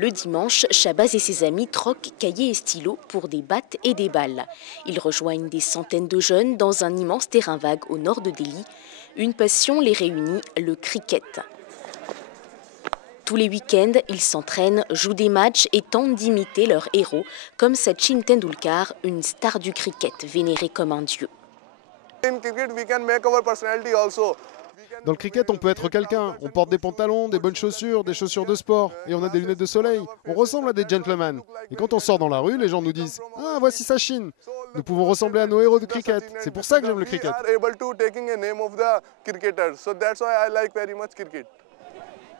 Le dimanche, Shabazz et ses amis troquent cahiers et stylos pour des battes et des balles. Ils rejoignent des centaines de jeunes dans un immense terrain vague au nord de Delhi. Une passion les réunit, le cricket. Tous les week-ends, ils s'entraînent, jouent des matchs et tentent d'imiter leurs héros, comme Sachin Tendulkar, une star du cricket vénérée comme un dieu. Dans le cricket, on peut être quelqu'un. On porte des pantalons, des bonnes chaussures, des chaussures de sport et on a des lunettes de soleil. On ressemble à des gentlemen. Et quand on sort dans la rue, les gens nous disent « Ah, voici Sachin !» Nous pouvons ressembler à nos héros de cricket. C'est pour ça que j'aime le cricket.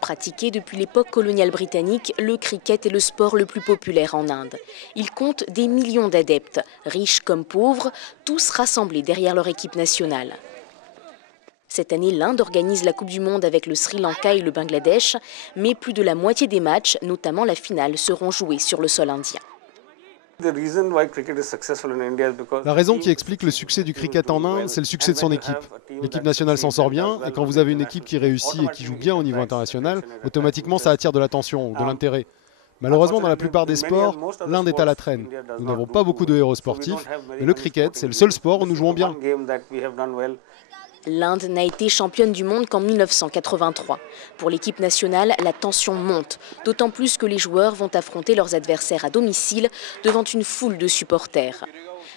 Pratiqué depuis l'époque coloniale britannique, le cricket est le sport le plus populaire en Inde. Il compte des millions d'adeptes, riches comme pauvres, tous rassemblés derrière leur équipe nationale. Cette année, l'Inde organise la Coupe du Monde avec le Sri Lanka et le Bangladesh, mais plus de la moitié des matchs, notamment la finale, seront joués sur le sol indien. La raison qui explique le succès du cricket en Inde, c'est le succès de son équipe. L'équipe nationale s'en sort bien, et quand vous avez une équipe qui réussit et qui joue bien au niveau international, automatiquement ça attire de l'attention, de l'intérêt. Malheureusement, dans la plupart des sports, l'Inde est à la traîne. Nous n'avons pas beaucoup de héros sportifs, mais le cricket, c'est le seul sport où nous jouons bien. L'Inde n'a été championne du monde qu'en 1983. Pour l'équipe nationale, la tension monte, d'autant plus que les joueurs vont affronter leurs adversaires à domicile devant une foule de supporters.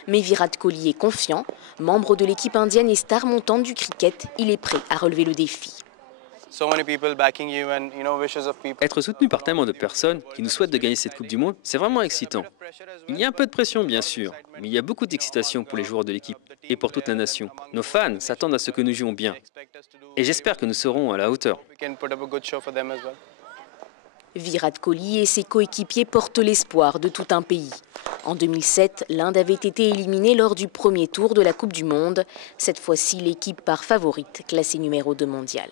Mais Virat Kohli est confiant. Membre de l'équipe indienne et star montante du cricket, il est prêt à relever le défi. Être soutenu par tellement de personnes qui nous souhaitent de gagner cette Coupe du Monde, c'est vraiment excitant. Il y a un peu de pression, bien sûr, mais il y a beaucoup d'excitation pour les joueurs de l'équipe et pour toute la nation. Nos fans s'attendent à ce que nous jouions bien. Et j'espère que nous serons à la hauteur. Virat Kohli et ses coéquipiers portent l'espoir de tout un pays. En 2007, l'Inde avait été éliminée lors du premier tour de la Coupe du Monde. Cette fois-ci, l'équipe part favorite, classée numéro 2 mondiale.